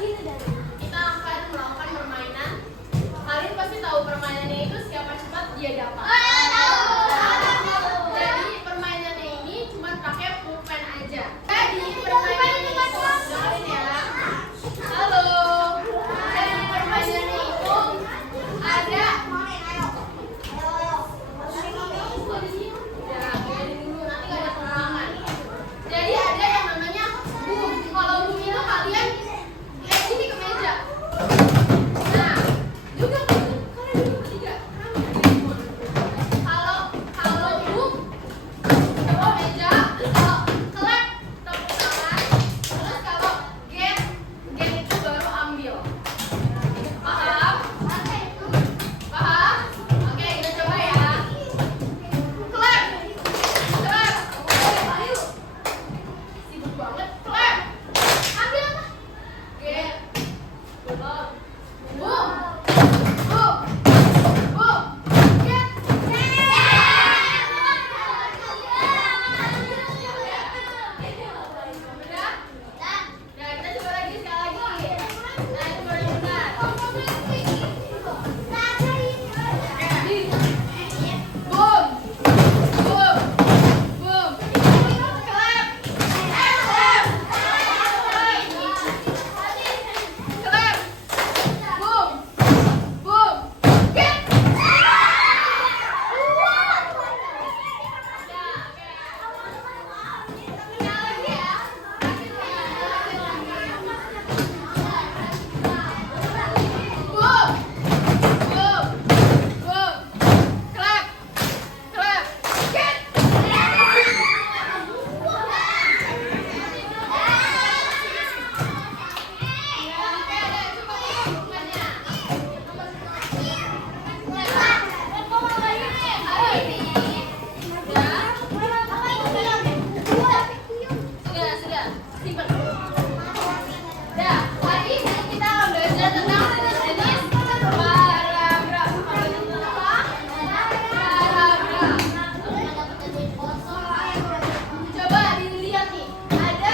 kita akan melakukan permainan. Kalian pasti tahu permainannya itu siapa cepat dia dapat. Jadi permainannya ini cuma pakai pulpen aja. Jadi permainannya itu dengerin ya. Halo. Jadi permainannya itu ada jadi ada yang namanya boom. Kalau boom itu kalian lihat sini ke meja. Nah, juga kalian duduk juga. Kalau boom coba meja, kalau clap tepuk tangan. Terus kalau get itu baru ambil. Paham? Paham? Oke, kita coba ya. Clap. Clap. Ayo. Sibuk banget. Clap. Ambil apa? Get. Boom. Boom. Boom. Boom. Get. Udah? Nah, kita coba lagi sekali lagi. Nah, itu baru benar. Boom. Boom. Boom. Clap. Clap. Clap. Boom. Boom. Get. Boom. Boom. Boom. Clap. Clap. Get. Sudah, simpan. Dah, hari ini kita akan belajar tentang jenis paragraf. Paragraf. Coba dilihat nih, ada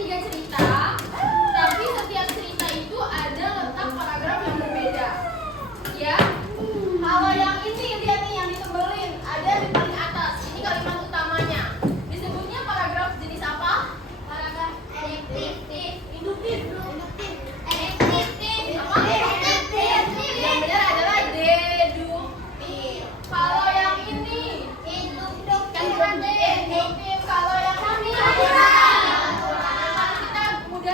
tiga cerita, tapi setiap cerita itu ada letak paragraf yang berbeda. Ya, kalau yang ini lihat nih yang ditebelin, ada di paling atas. Ini kalimat utamanya. Disebutnya paragraf jenis apa? Paragraf induktif. Apa? Yang benar adalah deduktif. Kalau yang ini induktif. Kalau yang ini kita mudah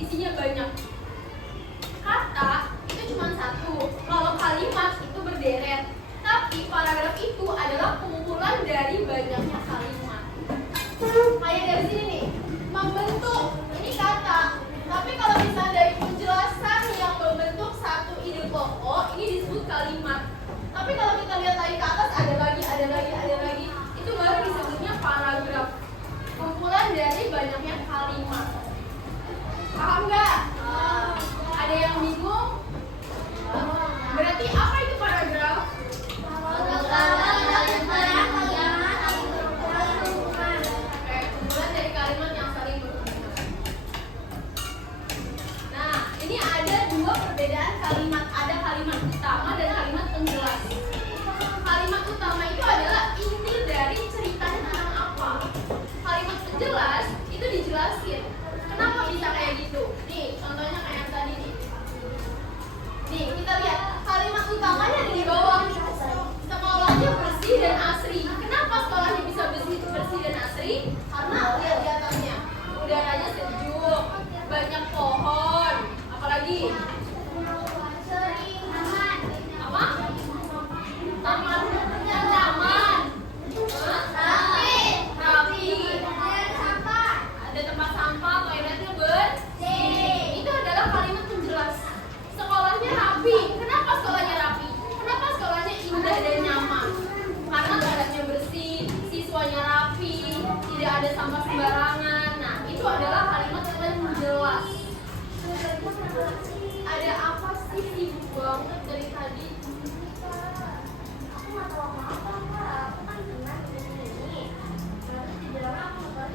isinya banyak. Kata itu cuma satu, kalau kalimat itu berderet. Tapi paragraf itu adalah kumpulan dari banyaknya kalimat. Kayak dari sini nih, membentuk, ini kata. Tapi kalau misalnya dari penjelasan yang membentuk satu ide pokok, ini disebut kalimat. Tapi kalau kita lihat lagi ke atas, ada lagi. Itu baru disebutnya paragraf. Kumpulan dari banyaknya kalimat. Paham nggak? Ada yang bingung? Berarti apa itu paragraf? Kumpulan dari kalimat yang saling berhubungan. Nah, ini ada dua perbedaan kalimat. Ada kalimat utama dan kalimat penjelas. Kalimat utama itu adalah inti dari ceritanya tentang apa. Kalimat penjelas itu dijelasin. Kenapa bisa kayak gitu? Nih, contohnya kayak tadi nih. Nih, kita lihat kalimat utamanya ada di bawah. Sekolahnya bersih dan asri. Kenapa sekolahnya bisa bersih dan asri? Karena lihat di atasnya. Udaranya sejuk, banyak pohon. Apalagi? Apa? Taman yang nyaman. Rapi. Ada tempat sampah, toiletnya bersih. Itu adalah kalimat penjelas. Sekolahnya rapi. Kenapa sekolahnya rapi? Kenapa sekolahnya indah dan nyaman? Karena toiletnya bersih, siswanya rapi, tidak ada sampah sembarangan. Nah, itu adalah kalimat penjelas. Ada apa sih sibuk banget dari tadi? Aku nggak tahu apa-apa, Kak. Aku kan benar ini. Berarti di dalamnya aku nggak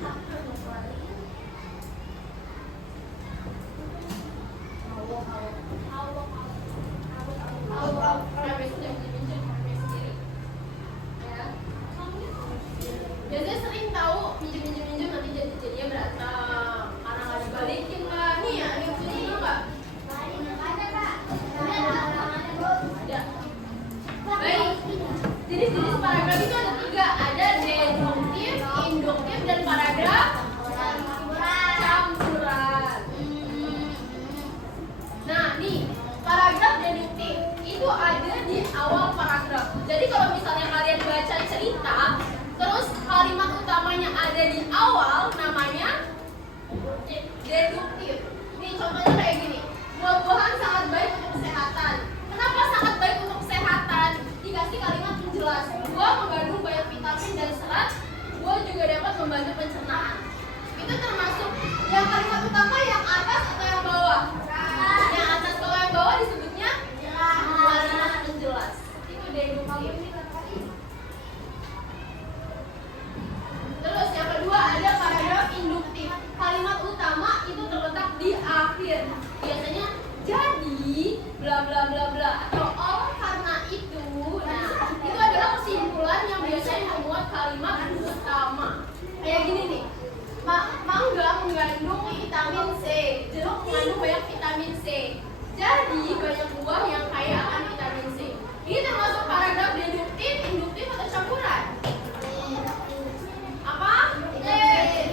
biasanya sering tahu minjem nanti jadinya berantem karena nggak dibalikin lah. Nih ya, ini punya nggak? Ada Kak. Ada. Baik. Jenis-jenis paragraf itu ada 3. Ada deduktif, induktif, dan paragraf campuran. Nah, nih paragraf deduktif itu ada di awal paragraf. Jadi kalau misalnya kalian baca cerita, terus kalimat utamanya ada di awal, namanya deduktif. Nih contohnya kayak gini. Buah-buahan sangat baik untuk kesehatan. Kenapa sangat baik untuk kesehatan? Dikasih kalimat penjelas. Buah mengandung banyak vitamin dan serat. Buah juga dapat membantu pencernaan. Itu termasuk yang kalimat utama yang atas atau yang bawah? Yang atas. Kalau yang bawah disebutnya kalimat penjelas. Itu deduktif. Terus yang kedua ada paragraf induktif. Kalimat utama itu terletak di akhir. Biasanya jadi bla bla bla bla atau oleh karena itu. Nah, itu adalah kesimpulan yang biasanya memuat kalimat utama. Kayak gini nih. Mangga mengandung vitamin C. Jeruk mengandung banyak vitamin C. Jadi banyak buah yang kaya akan vitamin C. Ini termasuk paragraf deduktif, induktif atau campuran? Apa?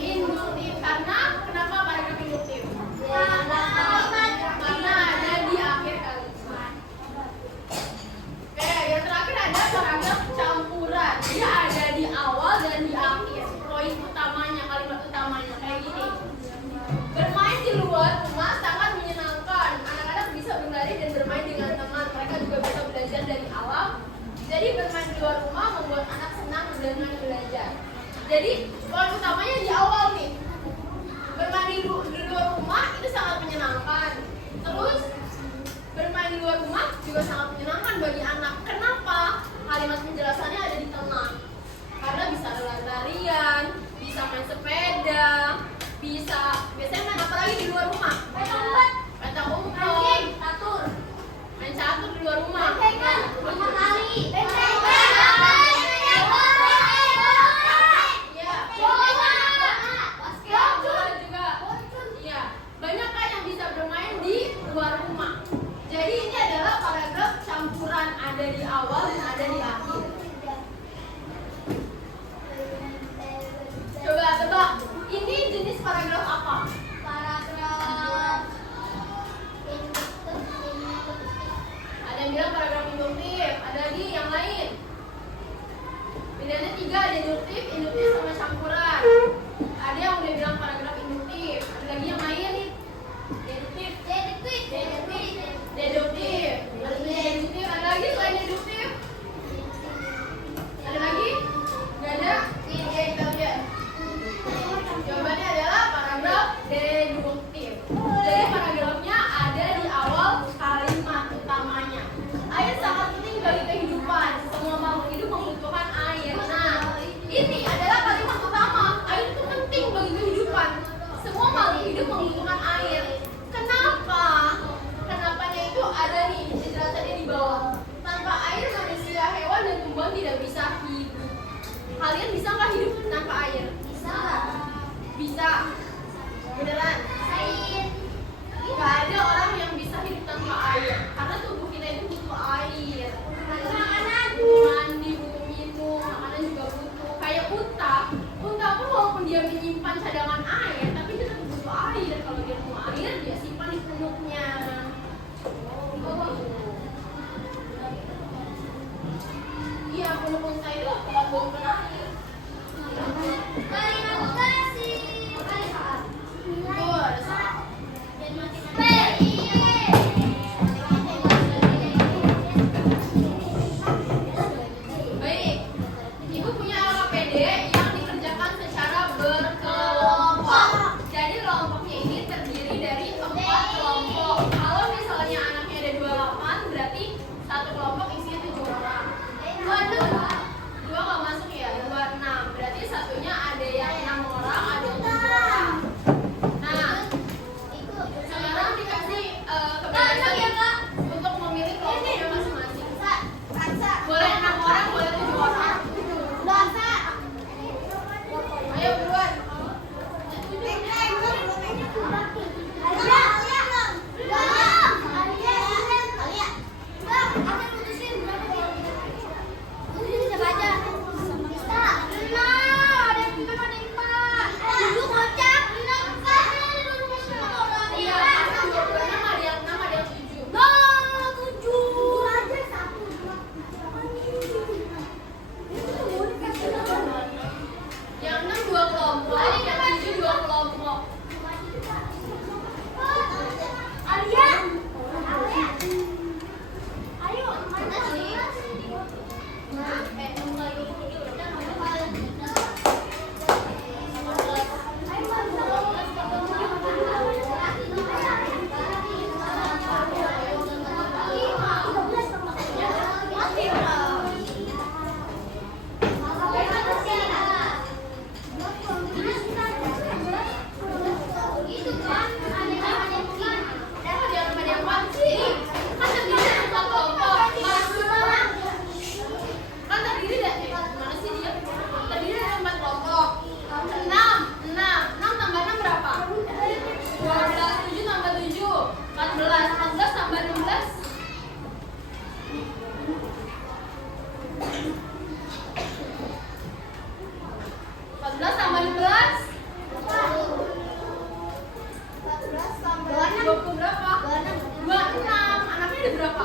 Induktif. Karena kenapa paragraf induktif? Karena ada di akhir kalimat. Oke, yang terakhir ada paragraf campuran. Dia ada di awal dan di akhir. Poin utamanya, kalimat utamanya kayak gini. Bermain di luar rumah sangat menyenangkan. Anak-anak bisa berlari dan bermain dengan teman. Mereka juga bisa belajar dari alam. Jadi bermain di luar rumah membuat anak senang dengan belajar. Jadi poin utamanya di awal nih. Bermain di luar rumah itu sangat menyenangkan. Terus bermain di luar rumah juga sangat menyenangkan bagi anak. Kenapa? Kalimat penjelasannya ada di tengah. Karena bisa lari-larian, bisa main sepeda, bisa biasanya main apa lagi di luar rumah? Petak umpet, catur. Main catur di luar rumah. Lima kali. Banyak kan yang bisa bermain di luar rumah. Jadi ini adalah paragraf campuran, ada di awal dan ada di akhir. Coba tebak, ini jenis paragraf apa? Paragraf 26 berapa? 26. Anaknya ada berapa?